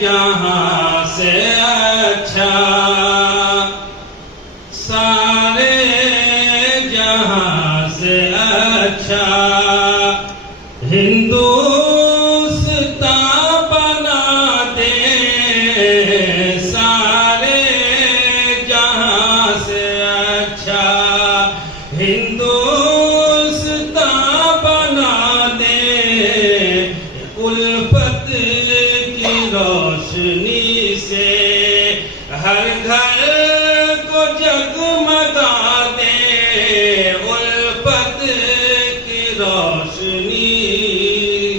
جہاں سے اچھا، سارے جہاں سے اچھا ہندوستان بنا دے، سارے جہاں سے اچھا ہندوستان بنا دے، الفت کی روشنی سے ہر گھر کو جگمگا دے، الفت کی روشنی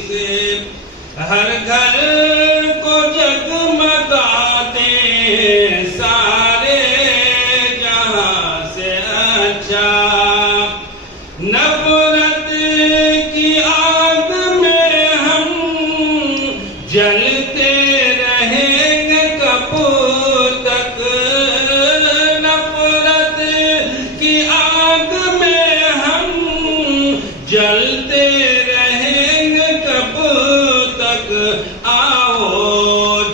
سے ہر گھر کو جگمگا دے، سارے جہاں سے اچھا نفرت کی آگ میں ہم جلتے رہیں گے کب تک، نفرت کی آگ میں ہم جلتے رہیں گے کب تک، آؤ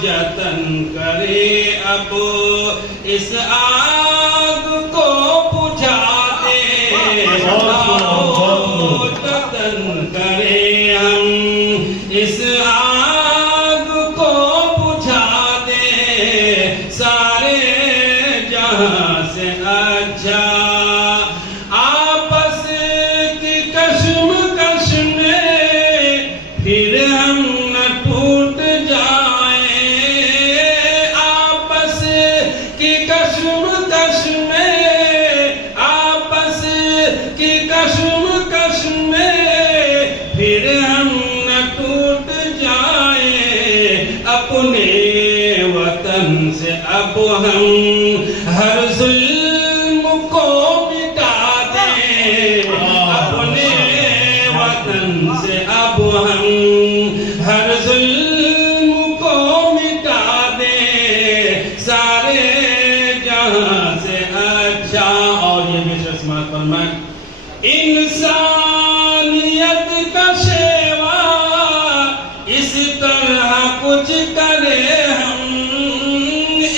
جتن کریں اب اس آگ کو بجھا دیں، آؤ جتن کریں ہم اس آگ کو بجھا دیں، سارے جہاں سے اچھا آپس کی کشمکش میں پھر ہم نہ ٹوٹ جائیں، آپس کی کشمکش میں، آپس کی کشمکش میں پھر ہم نہ ٹوٹ جائیں، اپنے وطن سے اب ہم ہر ظلم کو مٹا دیں، اپنے وطن سے اب ہم ہر ظلم کو مٹا دیں، سارے جہاں سے اچھا۔ اور یہ بھی سماعت فرمائیں، انسانیت کا شیوا اس طرح کچھ کرے ہم،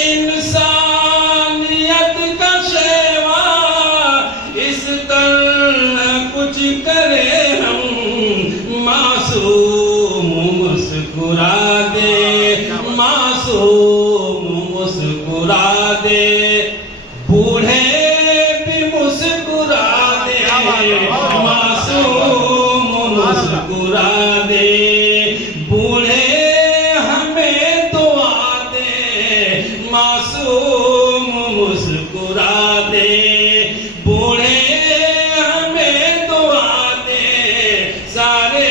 انسانیت کا شیوا اس طرح کچھ کرے ہم، معصوم مسکرا دے، معصوم مسکرا دے، بوڑھے بھی مسکرا دے، معصوم مسکرا دے، بوڑھے ہمیں دعا دے، معصوم مسکرا دے، بوڑھے ہمیں دعا دے، سارے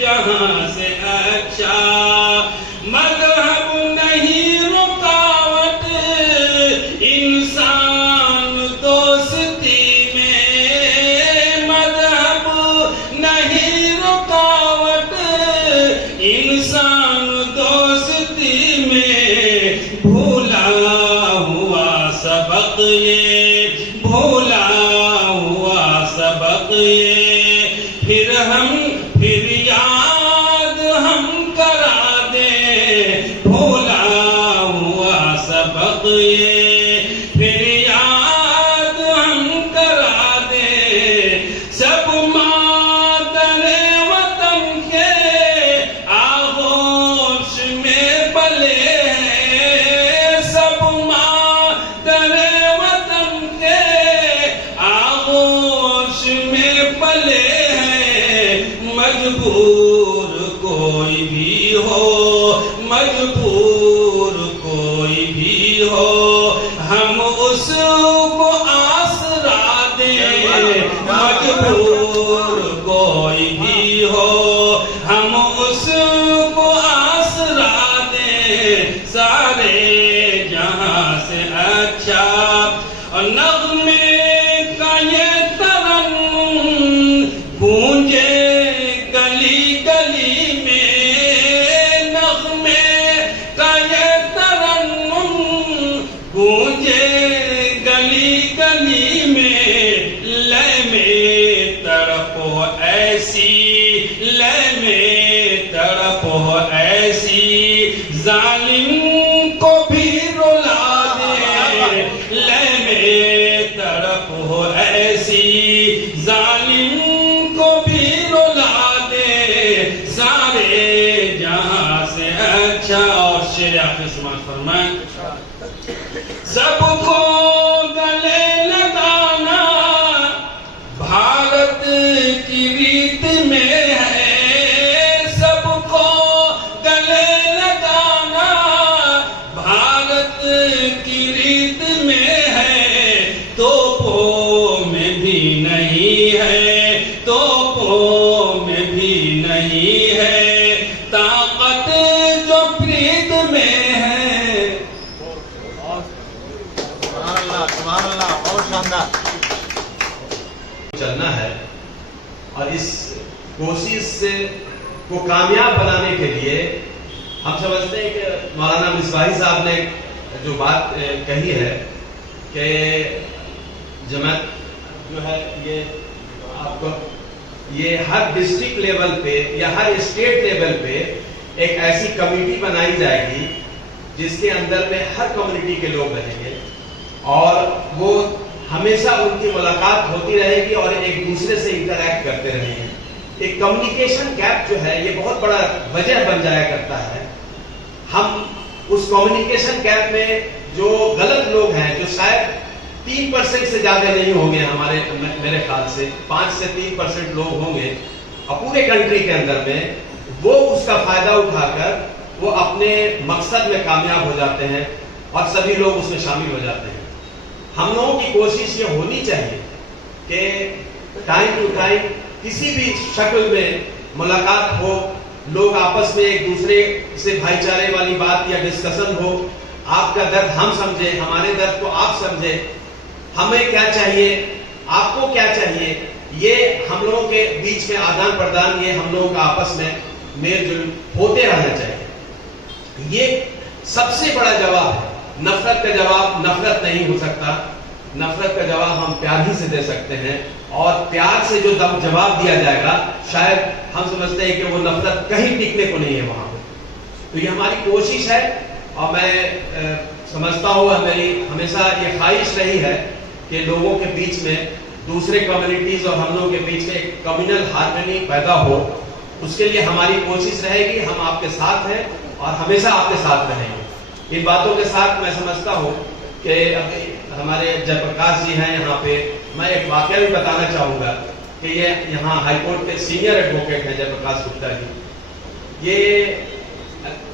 جہاں سے اچھا مذہب نہیں رکاوٹ انسان دوستی میں، مذہب نہیں رکاوٹ انسان دوستی میں، بھولا ہوا سبق یہ، بھولا ہوا سبق یہ، پھر یاد ہم کرا دیں، بھولا ہوا سبق یہ، پھر یاد ہم کرا دیں، سب مادر وطن کے آغوش میں پلے ہیں، سب مادر وطن کے آغوش میں پلے ہیں، مجبور کوئی بھی ہو، مجبور کوئی بھی ہو، ہم اس کو آسرا دیں، مجبور کوئی بھی ہو، ہم اس کو آسرا دیں، سارے جہاں سے اچھا۔ اور نغمے کا یہ ترنم گونجے گلی گلی میں، نغمے کا ظالم کو بھی رلا دے، لے میں تڑپ ہو ایسی، ظالم کو بھی رلا دے سارے جہاں سے اچھا۔ اور شعر آخر سماعت فرمائیں، سب کو گلے لگانا بھارت کی ریت میں ہے، سب کو گلے لگانا بھارت کی ریت میں ہے، توپوں میں بھی نہیں ہے، توپوں میں بھی نہیں ہے، طاقت جو پریت میں ہے۔ سبحان اللہ، بہت شاندار۔ چلنا ہے اور اس کوشش سے کو کامیاب بنانے کے لیے ہم سمجھتے ہیں کہ مولانا مصباحی صاحب نے جو بات کہی ہے کہ جماعت جو ہے یہ آپ کو یہ ہر ڈسٹرکٹ لیول پہ یا ہر اسٹیٹ لیول پہ ایک ایسی کمیٹی بنائی جائے گی جس کے اندر میں ہر کمیونٹی کے لوگ رہیں گے اور وہ ہمیشہ ان کی ملاقات ہوتی رہے گی اور ایک دوسرے سے انٹریکٹ کرتے رہیں گے۔ ایک کمیونیکیشن گیپ جو ہے یہ بہت بڑا وجہ بن جایا کرتا ہے۔ ہم اس کمیونیکیشن گیپ میں جو غلط لوگ ہیں، جو شاید 3% سے زیادہ نہیں ہوں گے، ہمارے میرے خیال سے 5 سے 3% لوگ ہوں گے اور پورے کنٹری کے اندر میں وہ اس کا فائدہ اٹھا کر وہ اپنے مقصد میں کامیاب ہو جاتے ہیں اور سبھی لوگ اس میں شامل ہو جاتے ہیں۔ ہم لوگوں کی کوشش یہ ہونی چاہیے کہ ٹائم ٹو ٹائم کسی بھی شکل میں ملاقات ہو، لوگ آپس میں ایک دوسرے سے بھائی چارے والی بات یا ڈسکشن ہو، آپ کا درد ہم سمجھیں، ہمارے درد کو آپ سمجھیں، ہمیں کیا چاہیے، آپ کو کیا چاہیے، یہ ہم لوگوں کے بیچ میں آدان پردان، یہ ہم لوگوں کا آپس میں میل جل ہوتے رہنا چاہیے۔ یہ سب سے بڑا جواب ہے۔ نفرت کا جواب نفرت نہیں ہو سکتا، نفرت کا جواب ہم پیار ہی سے دے سکتے ہیں، اور پیار سے جو جواب دیا جائے گا شاید ہم سمجھتے ہیں کہ وہ نفرت کہیں ٹکنے کو نہیں ہے وہاں پہ۔ تو یہ ہماری کوشش ہے اور میں سمجھتا ہوں میری ہمیشہ یہ خواہش رہی ہے کہ لوگوں کے بیچ میں، دوسرے کمیونٹیز اور ہم لوگوں کے بیچ میں ایک کمیونل ہارمونی پیدا ہو۔ اس کے لیے ہماری کوشش رہے گی، ہم آپ کے ساتھ ہیں اور ہمیشہ آپ کے ساتھ رہیں گے۔ ان باتوں کے ساتھ میں سمجھتا ہوں کہ ابھی ہمارے جے پرکاش جی ہیں یہاں پہ، میں ایک واقعہ بھی بتانا چاہوں گا کہ یہ یہاں ہائی کورٹ کے سینئر ایڈوکیٹ ہیں جے پرکاش گپتا جی۔ یہ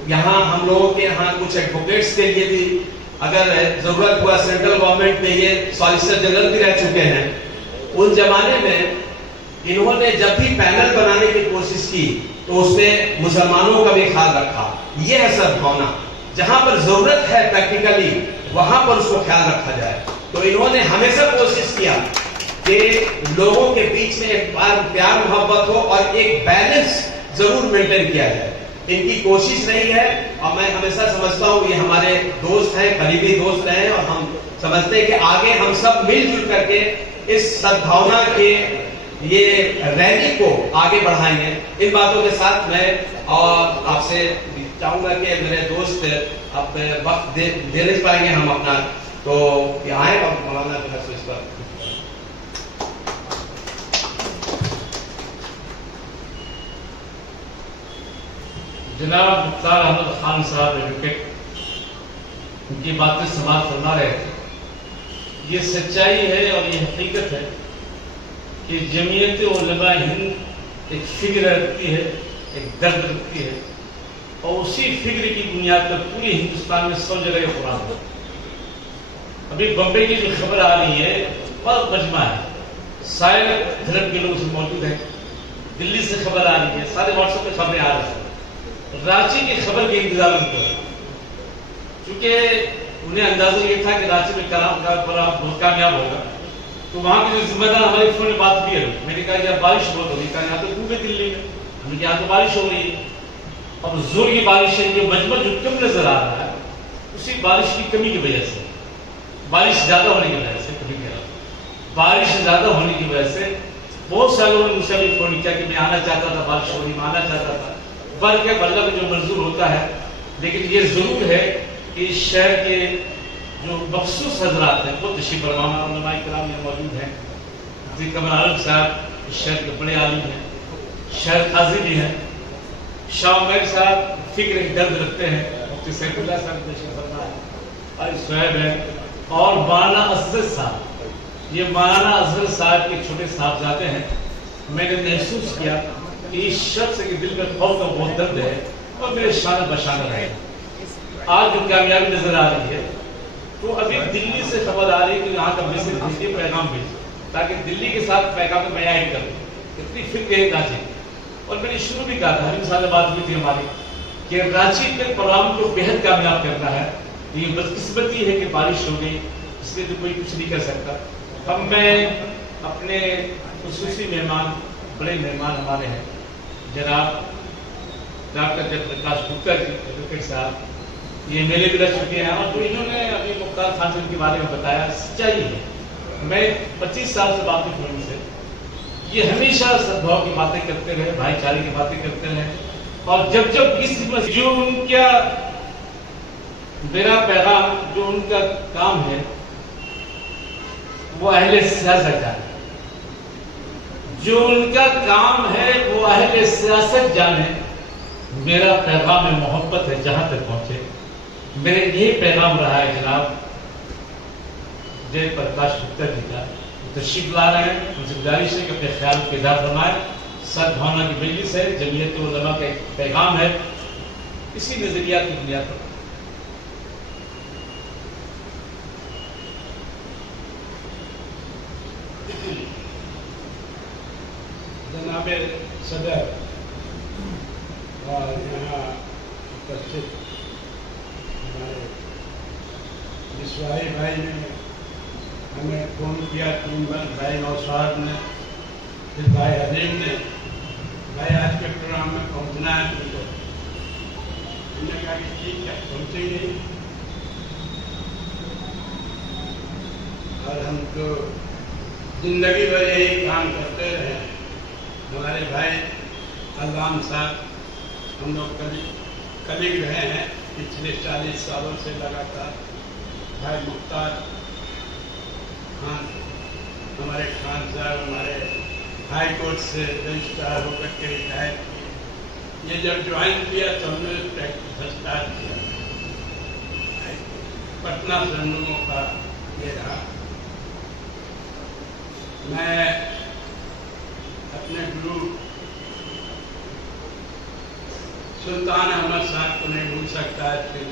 یہاں ہم لوگوں کے یہاں کچھ ایڈوکیٹس کے لیے بھی اگر ضرورت ہوا، سینٹرل گورنمنٹ میں یہ سالیسیٹر جنرل بھی رہ چکے ہیں۔ ان زمانے میں انہوں نے جب بھی پینل بنانے کی کوشش کی تو اس میں مسلمانوں کا بھی خیال رکھا۔ یہ ہے سدبھاونا، جہاں پر ضرورت ہے پریکٹیکلی وہاں پر اس کو خیال رکھا جائے۔ تو انہوں نے ہمیشہ کوشش کیا کہ لوگوں کے بیچ میں ایک پیار محبت ہو اور ایک بیلنس ضرور مینٹین کیا جائے۔ ان کی کوشش رہی ہے اور میں ہمیشہ سمجھتا ہوں یہ ہمارے دوست ہیں، قریبی دوست رہے ہیں، اور ہم سمجھتے ہیں کہ آگے ہم سب مل جل کر کے اس سدبھاونا کے یہ ریلی کو آگے بڑھائیں گے۔ ان باتوں کے ساتھ میں اور آپ سے چاہوں گا کہ میرے دوست اب وقت دے نہیں پائیں گے ہم اپنا، تو یہ آئیں اور مولانا جو ہے سو اس پر جناب مختار احمد خان صاحب ایڈوکیٹ، ان کی باتیں سماعت فرما رہے تھے۔ یہ سچائی ہے اور یہ حقیقت ہے کہ جمعیت علماء ہند ایک فکر رکھتی ہے، ایک درد رکھتی ہے، اور اسی فکر کی بنیاد پر پوری ہندوستان میں 100 جگہ قرآن ہے۔ ابھی بمبئی کی جو خبر آ رہی ہے بہت مجمع ہے، سارے دھرم کے لوگ اس میں موجود ہیں۔ دلی سے خبر آ رہی ہے، سارے واٹس ایپ پہ خبریں آ رہی ہیں۔ رانچی کی خبر کے انتظار میں تھا، کیونکہ انہیں اندازہ یہ تھا کہ رانچی میں کلام کا بہت کامیاب ہوگا، تو وہاں کے جو ذمہ دار ہمارے فون نے بات کی ہے، میں نے کہا یہاں بارش بہت ہو رہی ہے، کہا یہاں تو ڈوبے دلی میں، ہم نے کہا یہاں تو بارش ہو رہی ہے۔ اب زور کی بارش ہے، یہ مجمع جو کم نظر آ رہا ہے اسی بارش کی کمی کی وجہ سے، بارش زیادہ ہونے کی وجہ سے، کبھی کہہ رہا ہوں بارش زیادہ ہونے کی وجہ سے بہت سارے لوگوں نے مجھ سے بھی فون کیا کہ میں آنا چاہتا تھا، بارش ہو رہی، میں آنا چاہتا تھا، بلکہ اللہ کا جو منظور ہوتا ہے لیکن یہ ضرور ہے کہ اس شہر کے جو مخصوص حضرات ہیں وہ تشریف فرما، علماء کرام یہاں موجود ہیں. مفتی قمر عالم صاحب اس شہر کے بڑے عالم ہیں، شہر قاضی بھی ہیں. شاہ عمیر صاحب فکر درد رکھتے ہیں. مفتی سیف اللہ صاحب تشریف فرما ہے، اور سہیب ہے، اور مولانا اصغر صاحب. یہ مولانا اصغر صاحب کے چھوٹے صاحبزادے ہیں. میں نے محسوس کیا کہ اس شخص کے دل میں خوف کا بہت درد ہے اور میرے شان بشان رہے. آج جو کامیابی نظر آ رہی ہے تو ابھی دلی سے خبر آ رہی ہے کہ یہاں کا میسج بھیجیے، پیغام بھیجیے، تاکہ دلی کے ساتھ پیغام میں ایڈ کروں. اتنی فکر ہے رانچی. اور میں نے شروع بھی کہا تھا، حلیم صاحب بات ہوئی تھی ہماری، کہ رانچی کے پروگرام کو بہت کامیاب کرنا ہے. یہ بدقسمتی ہے کہ بارش ہو گئی، اس لیے تو کوئی کچھ نہیں کر سکتا. اب میں اپنے خصوصی مہمان، بڑے مہمان ہمارے ہیں جناب ڈاکٹر جے پرکاش گپتا جی ایڈوکیٹ صاحب. یہ میلے بھی رہ چکے ہیں اور جو انہوں نے ابھی مختار خان صاحب کے بارے میں بتایا سچائی ہے. میں 25 سال سے واقف ہوں ان سے. یہ ہمیشہ سدبھاؤ کی باتیں کرتے رہے، بھائی چارے کی باتیں کرتے رہے. اور جب اس جو ان کا میرا پیغام، جو ان کا کام ہے وہ اہل سیاست جانے، جو ان کا کام ہے وہ اہل سیاست جانے. میرا پیغام محبت ہے جہاں تک پہنچے. میرے یہی پیغام رہا ہے جناب جے پرکاش گپتا جی کا. تشریف لا رہے ہیں، ان سے گزارش ہے کہ اپنے خیال کو اظہار فرمائیں. سد بھاونا کی مجلس ہے، جمعیت علماء کا ایک پیغام ہے، اسی نظریات کی بنیاد پر. جناب صدر اور یہاں اپستھت ہمارے مصباحی بھائی نے ہمیں فون کیا، 3 بار بھائی نوشاد نے، پھر بھائی حلیم نے، بھائی آج کے پروگرام میں پہنچنا ہے تم کو. ہم نے کہا کہ ٹھیک ہے پہنچیں گے. اور ہم تو زندگی بھر یہی کام کرتے رہے. ہمارے بھائی علام صاحب ہم لوگ کبھی رہے ہیں پچھلے 40 سالوں سے لگاتار. بھائی مختار خان، ہمارے خان صاحب ہمارے ہائی کورٹ سے رجسٹرار ہو کر کے ریٹائر کیے. یہ جب جوائن کیا تو ہم نے پریکٹس اسٹارٹ کیا. پٹنہ سے ہم لوگوں کا یہ رہا. میں اپنے گرو سلطان احمد صاحب کو نہیں بھول سکتا ہے.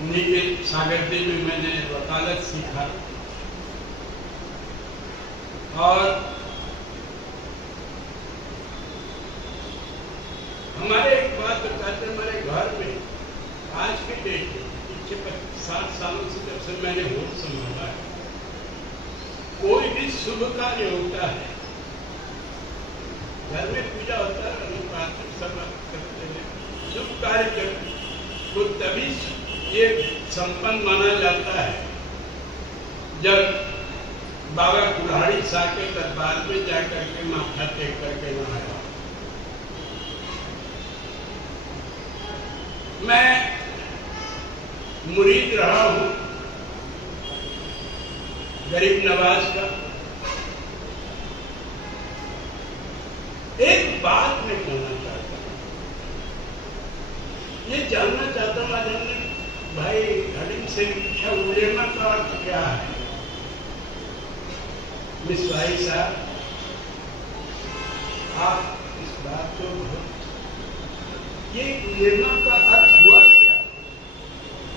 انہیں کے شاگردی میں میں نے وکالت سیکھا. اور ہمارے ایک بات بتاتے، ہمارے گھر میں آج کے ڈیٹ میں پچھلے 60 سالوں سے جب سے میں نے ہوش سنبھالا ہے، کوئی بھی شبھ کاریہ ہوتا ہے، گھر میں پوجا ہوتا ہے، سب کرتے ہیں، شبھ کاریہ کو تبھی یہ سمپن مانا جاتا ہے جب بابا کلہاڑی صاحب کے دربار میں جا کر کے ماتھا ٹیک کر کے وہاں آیا. میں مرید رہا ہوں غریب نواز کا. ایک بات میں کہنا چاہتا ہوں، یہ جاننا چاہتا ہوں آج ہم نے بھائی حلیم سے پوچھا علماء کا ارتھ کیا ہے. مصباحی صاحب آپ اس بات کو یہ علماء کا ارتھ ہوا کیا؟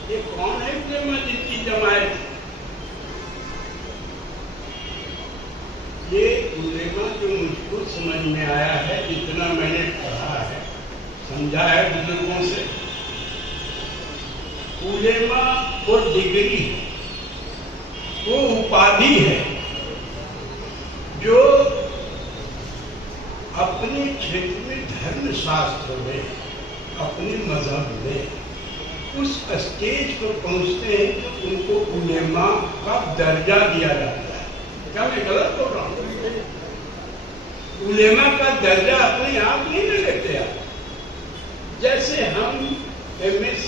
یہ کون ہے علماء جن کی جماعت؟ یہ علماء جو مجھ کو سمجھ میں آیا ہے، جتنا میں نے پڑھا ہے، سمجھا ہے بزرگوں سے، علماء وہ ڈگری ہے، وہ اپادھی ہے جو اپنے چھیتر میں دھرم شاستر میں، اپنے مذہب میں اس اسٹیج پر پہنچتے ہیں تو ان کو علماء کا درجہ دیا جاتا ہے. کیا میں غلط بول رہا ہوں؟ علماء کا درجہ اپنے آپ نہیں لیتے آپ. جیسے ہم MSc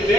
MA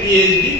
PhD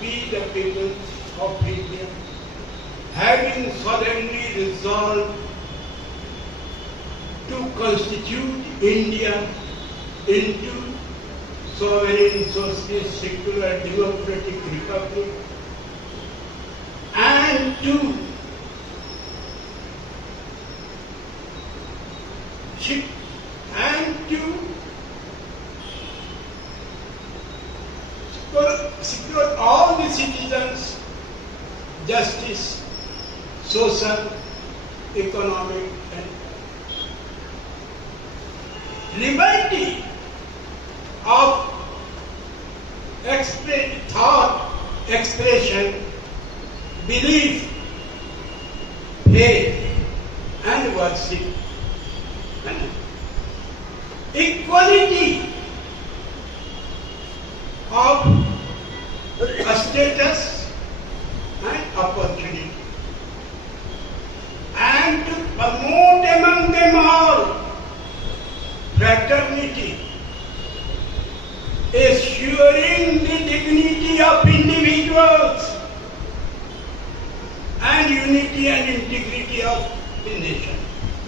we the people of India, having solemnly resolved to constitute India into sovereign, socialist, secular, democratic republic, and to secure all the citizens justice, social, economic, and liberty of thought, expression, belief, faith, and worship. Equality of status and opportunity, and to promote among them all fraternity, assuring the dignity of individuals and unity and integrity of the nation.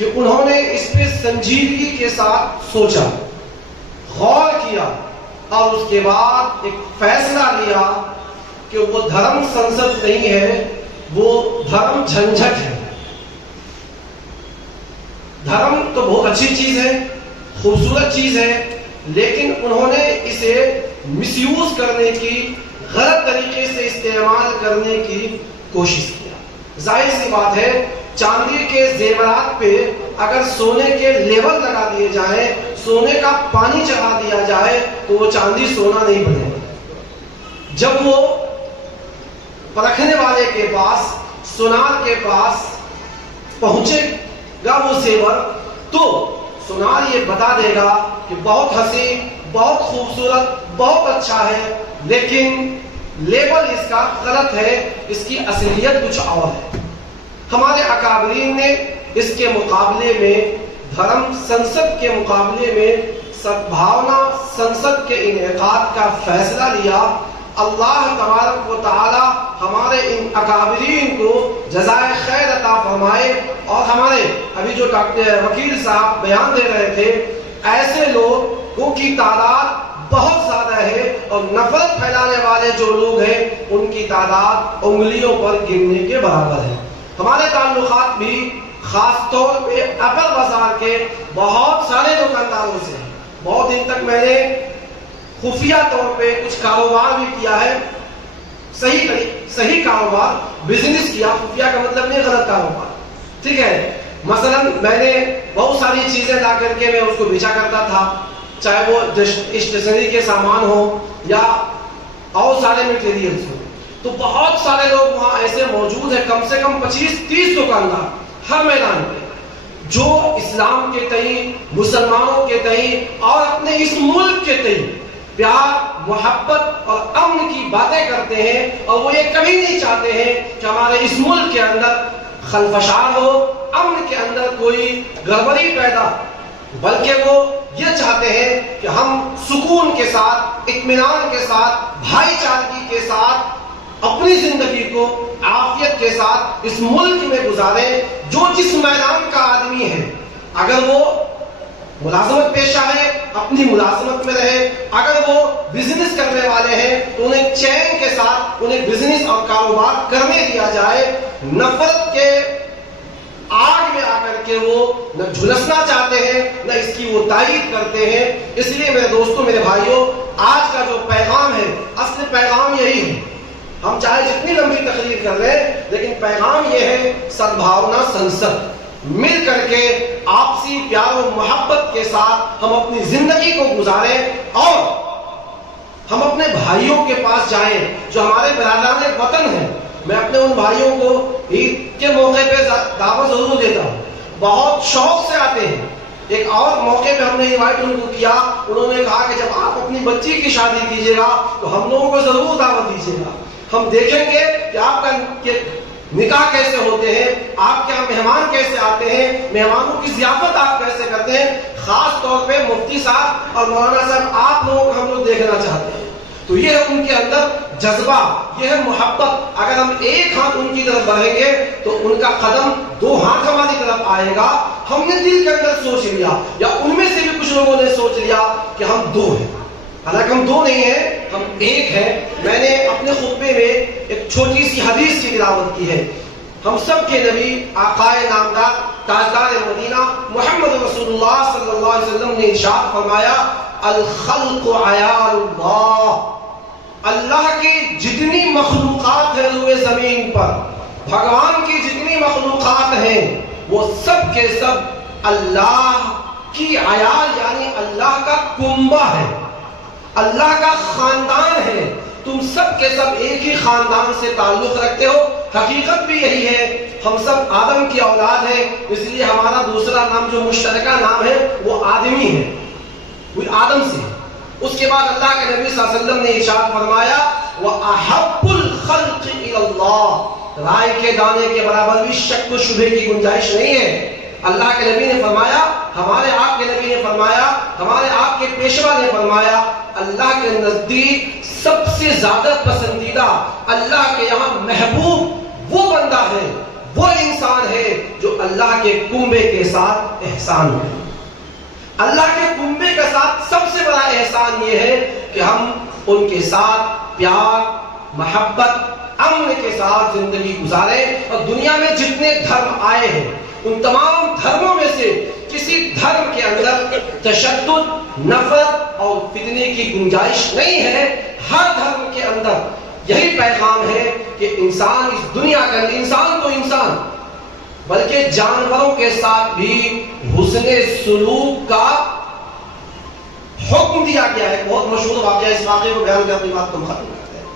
کہ انہوں نے اس پہ سنجیدگی کے ساتھ سوچا، غور کیا اور اس کے بعد ایک فیصلہ لیا کہ وہ دھرم سنسد نہیں ہے، وہ دھرم جھنجھٹ ہے۔ دھرم تو بہت اچھی چیز ہے، خوبصورت چیز ہے، لیکن انہوں نے اسے مس یوز کرنے کی، غلط طریقے سے استعمال کرنے کی کوشش کیا۔ ظاہر سی بات ہے، چاندی کے زیورات پہ اگر سونے کے لیبل لگا دیے جائیں، سونے کا پانی چڑھا دیا جائے تو وہ چاندی سونا نہیں بنے گا۔ جب وہ پرکھنے والے کے پاس، سونار کے پاس پہنچے گا وہ زیور، تو سونار یہ بتا دے گا کہ بہت حسین، بہت خوبصورت، بہت اچھا ہے، لیکن لیبل اس کا غلط ہے، اس کی اصلیت کچھ اور ہے۔ ہمارے اکابرین نے اس کے مقابلے میں، دھرم سنسد کے مقابلے میں سدبھاونا سنسد کے انعقاد کا فیصلہ لیا۔ اللہ تبارک و تعالی ہمارے ان اکابرین کو جزائے خیر عطا فرمائے، اور ہمارے ابھی جو ڈاکٹر وکیل صاحب بیان دے رہے تھے، ایسے لوگوں کی تعداد بہت زیادہ ہے، اور نفرت پھیلانے والے جو لوگ ہیں ان کی تعداد انگلیوں پر گننے کے برابر ہے۔ ہمارے تعلقات بھی خاص طور پہ اپر بازار کے بہت سارے دکانداروں سے ہیں۔ بہت دن تک میں نے خفیہ طور پہ کچھ کاروبار بھی کیا ہے، صحیح کاروبار، بزنس کیا۔ خفیہ کا مطلب نہیں غلط کاروبار، ٹھیک ہے۔ مثلا میں نے بہت ساری چیزیں لا کر کے میں اس کو بیچا کرتا تھا، چاہے وہ اسٹیشنری کے سامان ہو یا اور سارے مٹیریلز ہو۔ تو بہت سارے لوگ وہاں ایسے موجود ہیں، کم سے کم 25-30 دکاندار ہر میدان پہ، جو اسلام کے تئیں، مسلمانوں کے تئیں اور اپنے اس ملک کے تئیں پیار، محبت اور امن کی باتیں کرتے ہیں، اور وہ یہ کبھی نہیں چاہتے ہیں کہ ہمارے اس ملک کے اندر خلفشار ہو، امن کے اندر کوئی گڑبڑی پیدا، بلکہ وہ یہ چاہتے ہیں کہ ہم سکون کے ساتھ، اطمینان کے ساتھ، بھائی چارگی کے ساتھ اپنی زندگی کو عافیت کے ساتھ اس ملک میں گزاریں۔ جو جس میدان کا آدمی ہے، اگر وہ ملازمت پیشہ ہے اپنی ملازمت میں رہے، اگر وہ بزنس کرنے والے ہیں تو انہیں چین کے ساتھ انہیں بزنس اور کاروبار کرنے دیا جائے۔ نفرت کے آگ میں آ کر کے وہ نہ جھلسنا چاہتے ہیں، نہ اس کی وہ تائید کرتے ہیں۔ اس لیے میرے دوستوں، میرے بھائیوں، آج کا جو پیغام ہے، اصل پیغام یہی ہے۔ ہم چاہے جتنی لمبی تقریر کر رہے ہیں، لیکن پیغام یہ ہے، سدبھاونا سنسد، مل کر کے آپسی پیار و محبت کے ساتھ ہم اپنی زندگی کو گزاریں، اور ہم اپنے بھائیوں کے پاس جائیں جو ہمارے برادران وطن ہیں۔ میں اپنے ان بھائیوں کو عید کے موقع پہ دعوت ضرور دیتا ہوں، بہت شوق سے آتے ہیں۔ ایک اور موقع پہ ہم نے انوائٹ ان کو کیا، انہوں نے کہا کہ جب آپ اپنی بچی کی شادی کیجیے گا تو ہم لوگوں کو ضرور دعوت دیجیے گا، ہم دیکھیں گے کہ آپ کا نکاح کیسے ہوتے ہیں، آپ کے یہاں مہمان کیسے آتے ہیں، مہمانوں کی ضیافت آپ کیسے کرتے ہیں۔ خاص طور پہ مفتی صاحب اور مولانا صاحب، آپ لوگوں کو ہم لوگ دیکھنا چاہتے ہیں۔ تو یہ ہے ان کے اندر جذبہ، یہ ہے محبت۔ اگر ہم ایک ہاتھ ان کی طرف بڑھیں گے تو ان کا قدم 2 ہاتھ ہماری طرف آئے گا۔ ہم نے دل کے اندر سوچ لیا، یا ان میں سے بھی کچھ لوگوں نے سوچ لیا کہ ہم 2 ہیں، حالانکہ ہم 2 نہیں ہیں، ہم 1 ہیں۔ میں نے اپنے خطبے میں ایک چھوٹی سی حدیث کی تلاوت کی ہے۔ ہم سب کے نبی، آقائے نامدار، تاجدار مدینہ محمد رسول اللہ صلی اللہ علیہ وسلم نے ارشاد فرمایا، الخلق عیال اللہ، اللہ کی جتنی مخلوقات ہیں روئے زمین پر، بھگوان کی جتنی مخلوقات ہیں، وہ سب کے سب اللہ کی عیال یعنی اللہ کا کنبہ ہے، اللہ کا خاندان ہے۔ تم سب کے سب ایک ہی خاندان سے تعلق رکھتے ہو۔ حقیقت بھی یہی ہے، ہم سب آدم کی اولاد ہیں، اس لیے ہمارا دوسرا نام جو مشترکہ نام ہے وہ آدمی ہے، وہ آدم سے۔ اس کے بعد اللہ کے نبی صلی اللہ علیہ وسلم نے ارشاد فرمایا، وَأَحَبُّ الْخَلْقِ إِلَى اللَّهِ، رائے کے دانے کے برابر بھی شک و شبہ کی گنجائش نہیں ہے۔ اللہ کے نبی نے فرمایا، ہمارے آپ کے نبی نے فرمایا، ہمارے آپ کے پیشوا نے فرمایا، اللہ کے نزدیک سب سے زیادہ پسندیدہ، اللہ کے یہاں محبوب وہ بندہ ہے وہ انسان ہے جو اللہ کے کنبے کے ساتھ احسان کرے. اللہ کے کنبے کے ساتھ سب سے بڑا احسان یہ ہے کہ ہم ان کے ساتھ پیار، محبت، امن کے ساتھ زندگی گزاریں. اور دنیا میں جتنے دھرم آئے ہیں ان تمام دھرموں میں سے کسی دھرم کے اندر تشدد، نفرت اور فتنے کی گنجائش نہیں ہے. ہر دھرم کے اندر یہی پیغام ہے کہ انسان اس دنیا کا انسان تو انسان بلکہ جانوروں کے ساتھ بھی حسن سلوک کا حکم دیا گیا ہے. بہت مشہور واقعہ، اس واقعے کو بیان کر اپنی بات کو ختم کرتے ہیں.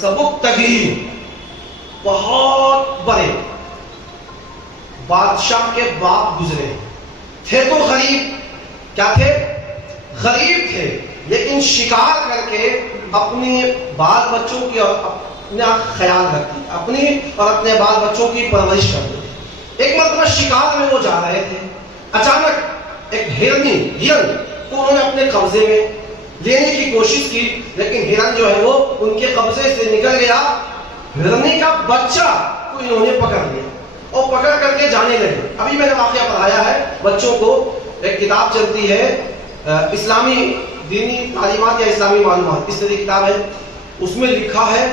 سبکتگین بہت بڑے بادشاہ کے باپ گزرے تھے. تو غریب کیا تھے؟ غریب تھے، لیکن شکار کر کے اپنے بال بچوں کی اور اپنا خیال رکھتی، اپنی اور اپنے بال بچوں کی پرورش کرتی. ایک مرتبہ شکار میں وہ جا رہے تھے، اچانک ایک ہرن کو انہوں نے اپنے قبضے میں لینے کی کوشش کی، لیکن ہرن جو ہے وہ ان کے قبضے سے نکل گیا. ہرنی کا بچہ کو انہوں نے پکڑ لیا اور پکڑ کر کے جانے لگے. ابھی میں نے واقعہ پڑھایا ہے بچوں کو. ایک کتاب چلتی ہے اسلامی دینی تعلیمات یا اسلامی معلومات، اس طرح کی کتاب ہے. اس میں لکھا ہے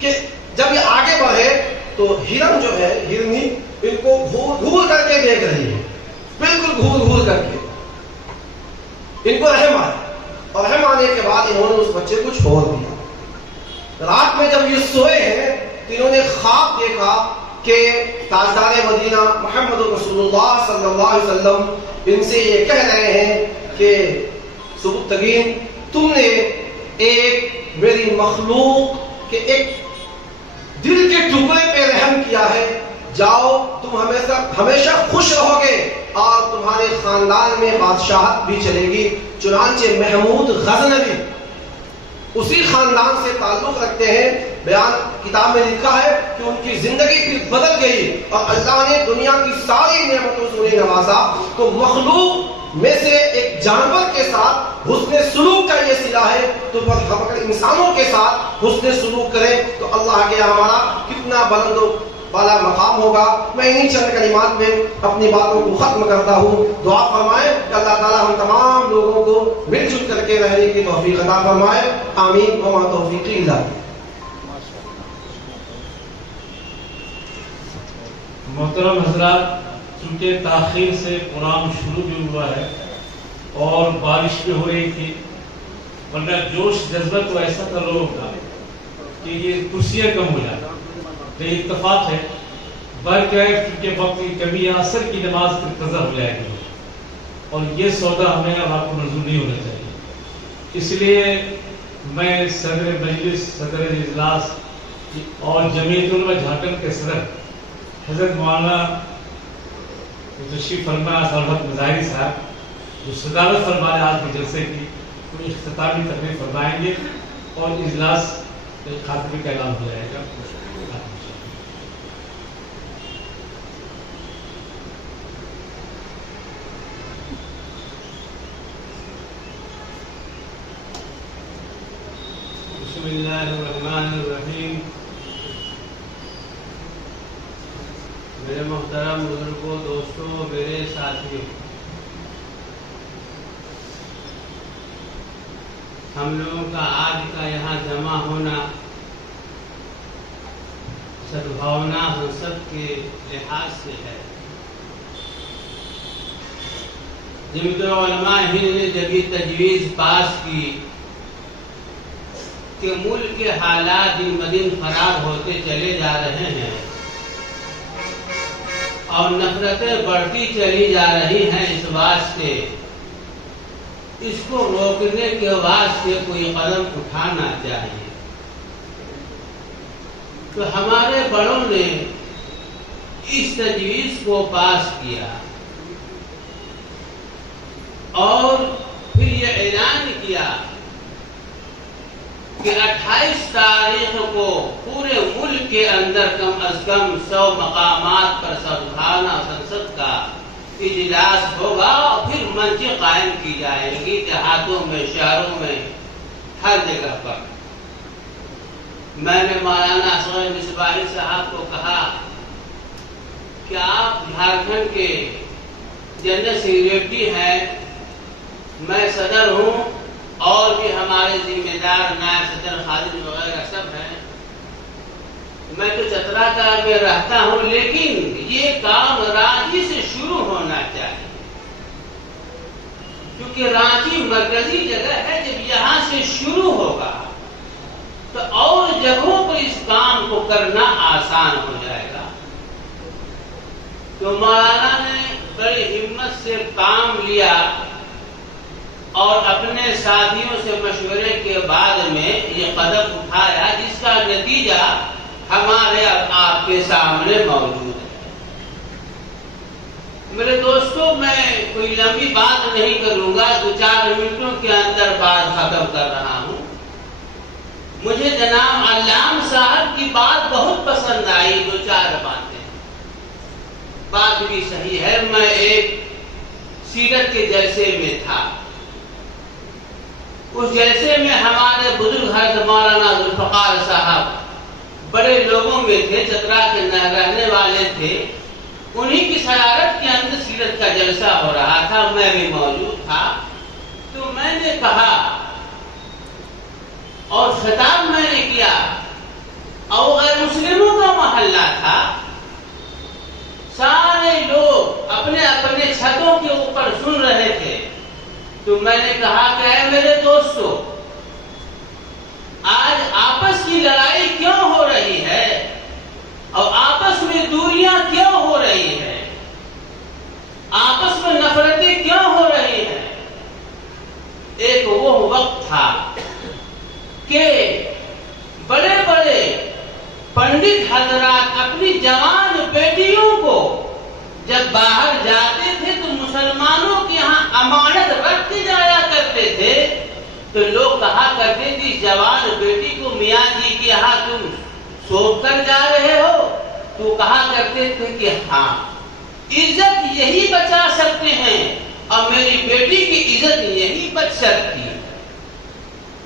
کہ جب یہ آگے بڑھے تو ہرن جو ہے، ہرنی ان کو گھور کر کے دیکھ رہی ہے، بالکل گھور کر کے. ان کو رحم آیا اور رحم آنے کے بعد انہوں نے اس بچے کو چھوڑ دیا. رات میں جب یہ سوئے ہیں تو انہوں نے خواب دیکھا کہ تاجدار مدینہ محمد رسول اللہ صلی اللہ علیہ وسلم ان سے یہ کہہ رہے ہیں کہ سبکتگین، تم نے ایک میری مخلوق کے ایک دل کے ٹکڑے پہ رحم کیا ہے. جاؤ، تم ہمیشہ خوش رہو گے اور تمہارے خاندان میں بادشاہت بھی چلے گی. چنانچہ محمود غزنوی اسی خاندان سے تعلق رکھتے ہیں. بیان کتاب میں لکھا ہے کہ ان کی زندگی پھر بدل گئی اور اللہ نے دنیا کی ساری نعمتوں سے انہیں نوازا. تو مخلوق میں سے ایک جانور کے ساتھ حسن سلوک کا یہ صلہ ہے. تو ہم اگر انسانوں کے ساتھ حسن سلوک کریں تو اللہ کے ہمارا کتنا بلند و بالا مقام ہوگا. میں انہی چند کلمات میں اپنی باتوں کو ختم کرتا ہوں. دعا فرمائیں کہ اللہ تعالیٰ ہم تمام لوگوں کو مل جل کر کے رہنے کی توفیق عطا فرمائے. آمین. وما توفیقی الا باللہ. محترم حضرات، چونکہ تاخیر سے پروگرام شروع بھی ہوا ہے اور بارش بھی ہو رہی تھی، ورنہ جوش جذبہ تو ایسا تھا لوگوں کا کہ یہ کرسیاں کم ہو جاتی. یہ اتفاق ہے چونکہ وقت کی کمی ہے، عصر کی نماز کی قضا ہو جائے گی اور یہ سودا ہمیں اب آپ کو منظور نہیں ہونا چاہیے. اس لیے میں صدر مجلس، صدر اجلاس اور جمعیت علماء جھارکھنڈ کے صدر حضرت مولانا تشریف فرما سرحد مظاہری صاحب جو صدارت فرما رہے آج کے جلسے کی، وہ اختتامی تقریر فرمائیں گے اور اجلاس خاتمے کا اعلان ہو جائے گا. بسم اللہ الرحمن الرحیم. میرے محترم بزرگوں، دوستوں، میرے ساتھیوں، ہم لوگوں کا آج کا یہاں جمع ہونا سدبھاونا سنسد کے لحاظ سے ہے. جمعیت علماء ہند نے جب یہ تجویز پاس کی کہ ملک کے حالات دن بدن خراب ہوتے چلے جا رہے ہیں اور نفرتیں بڑھتی چلی جا رہی ہیں، اس واسطے اس کو روکنے کے واسطے کوئی قدم اٹھانا چاہیے. تو ہمارے بڑوں نے اس تجویز کو پاس کیا اور پھر یہ اعلان کیا کہ 28 تاریخ کو پورے ملک کے اندر کم از کم 100 مقامات پر سدبھاونا سنسد کا اجلاس ہوگا اور پھر منچیں قائم کی جائے گی دیہاتوں میں، شہروں میں، ہر جگہ پر. میں نے مولانا اصغر مصباحی صاحب کو کہا کہ آپ جھارکھنڈ کے جنرل سیکریٹری ہیں، میں صدر ہوں، اور بھی ہمارے ذمہ دار نائب صدر خادم وغیرہ سب ہیں، میں تو چترا کا میں رہتا ہوں، لیکن یہ کام رانچی سے شروع ہونا چاہیے، کیونکہ رانچی مرکزی جگہ ہے، جب یہاں سے شروع ہوگا تو اور جگہوں پر اس کام کو کرنا آسان ہو جائے گا۔ تو مولانا نے بڑی ہمت سے کام لیا اور اپنے ساتھیوں سے مشورے کے بعد میں یہ قدم اٹھایا، جس کا نتیجہ ہمارے اور آپ کے سامنے موجود ہے۔ میرے دوستوں، میں کوئی لمبی بات نہیں کروں گا، 2-4 منٹوں کے اندر بات ختم کر رہا ہوں۔ مجھے جناب علام صاحب کی بات بہت پسند آئی، 2-4 باتیں، بات بھی صحیح ہے۔ میں ایک سیرت کے جلسے میں تھا، اس جلسے میں ہمارے بزرگ حضرت مولانا ذوالفقار صاحب بڑے لوگوں میں تھے، چترا کے رہنے والے تھے، انہی کی صدارت کے اندر سیرت کا جلسہ ہو رہا تھا، میں بھی موجود تھا۔ تو میں نے کہا اور خطاب میں نے کیا، اور غیر مسلموں کا محلہ تھا، سارے لوگ اپنے اپنے چھتوں کے اوپر سن رہے تھے۔ تو میں نے کہا کہ اے میرے دوستو، آج آپس کی لڑائی کیوں ہو رہی ہے اور آپس میں دوریاں کیوں ہو رہی ہیں، آپس میں نفرتیں کیوں ہو رہی ہیں؟ ایک وہ وقت تھا کہ بڑے بڑے پنڈت حضرات اپنی جوان بیٹیوں کو جب باہر جاتے تھے تو مسلمانوں کے یہاں امانت رکھ کے جایا کرتے تھے، تو لوگ کہا کرتے تھے جوان بیٹی کو میاں جی کے یہاں تم سونپ کر جا رہے ہو؟ تو کہا کرتے تھے کہ ہاں، عزت یہی بچا سکتے ہیں اور میری بیٹی کی عزت یہی بچ سکتی ہے،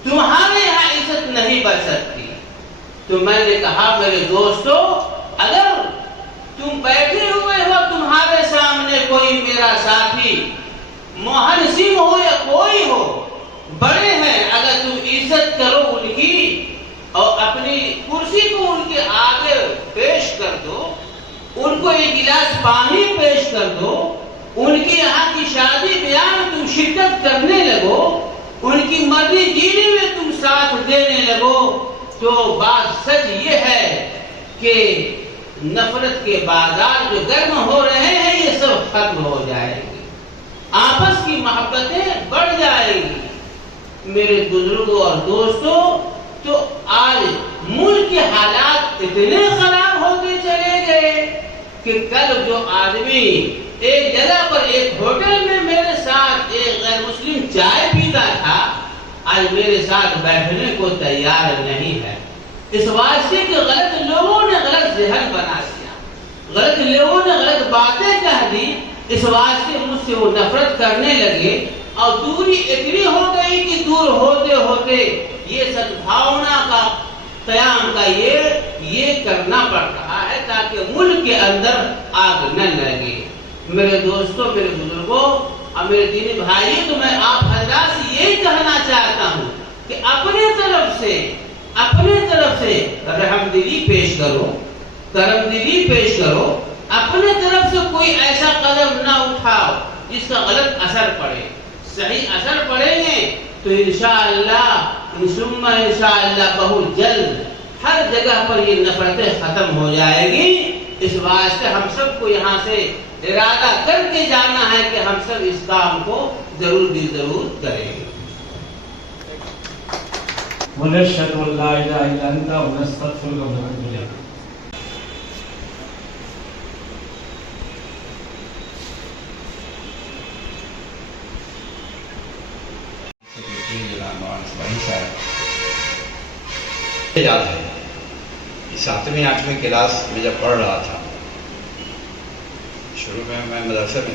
تمہارے یہاں عزت نہیں بچ سکتی۔ تو میں نے کہا میرے دوستو، اگر تم بیٹھے ہوئے ہو، تمہارے سامنے کوئی میرا ساتھی موہن سنگھ ہو یا کوئی ہو، بڑے ہیں، اگر تم عزت کرو ان کی اور اپنی کرسی کو ان کے آگے پیش کر دو، ان کو ایک گلاس پانی پیش کر دو، ان کے یہاں کی شادی بیاہ میں تم شرکت کرنے لگو، ان کی مرضی جینے میں تم ساتھ دینے لگو، تو بات سچ یہ ہے کہ نفرت کے بازار جو گرم ہو رہے ہیں یہ سب ختم ہو جائے گی، آپس کی محبتیں بڑھ جائیں گی۔ میرے بزرگوں اور دوستوں، تو آج ملک کے حالات اتنے خراب ہوتے چلے گئے کہ کل جو آدمی ایک جگہ پر ایک ہوٹل میں میرے ساتھ ایک غیر مسلم چائے پیتا تھا، آج میرے ساتھ بیٹھنے کو تیار نہیں ہے، اس واسطے کہ غلط لوگوں نے غلط ذہن بنا دیا، غلط لوگوں نے غلط باتیں کہہ دی، اس واسطے مجھ سے وہ نفرت کرنے لگے اور دوری اتنی ہو گئی کہ دور ہوتے ہوتے یہ سدبھاونا کا قیام کا یہ کرنا پڑ رہا ہے تاکہ ملک کے اندر آگ نہ لگے۔ میرے دوستوں، میرے بزرگوں اور میرے دینی بھائیوں، تو میں آپ حضرات سے یہی کہنا چاہتا ہوں کہ اپنے طرف سے رحم دلی پیش کرو، کرم دلی پیش کرو، اپنے طرف سے کوئی ایسا قدم نہ اٹھاؤ جس کا غلط اثر پڑے، صحیح اثر پڑیں گے تو انشاءاللہ بہت جلد ہر جگہ پر یہ نفرتیں ختم ہو جائے گی۔ اس واسطے ہم سب کو یہاں سے ارادہ کر کے جانا ہے کہ ہم سب اس کام کو ضرور بھی ضرور کریں گے۔ وَنَشْهَدُ أَن لَّا إِلَٰهَ إِلَّا أَنتَ وَنَسْتَغْفِرُكَ وَنَتُوبُ إِلَيْكَ۔ یاد ہے 7ویں 8ویں کلاس میں جب پڑھ رہا تھا، شروع میں مدرسے میں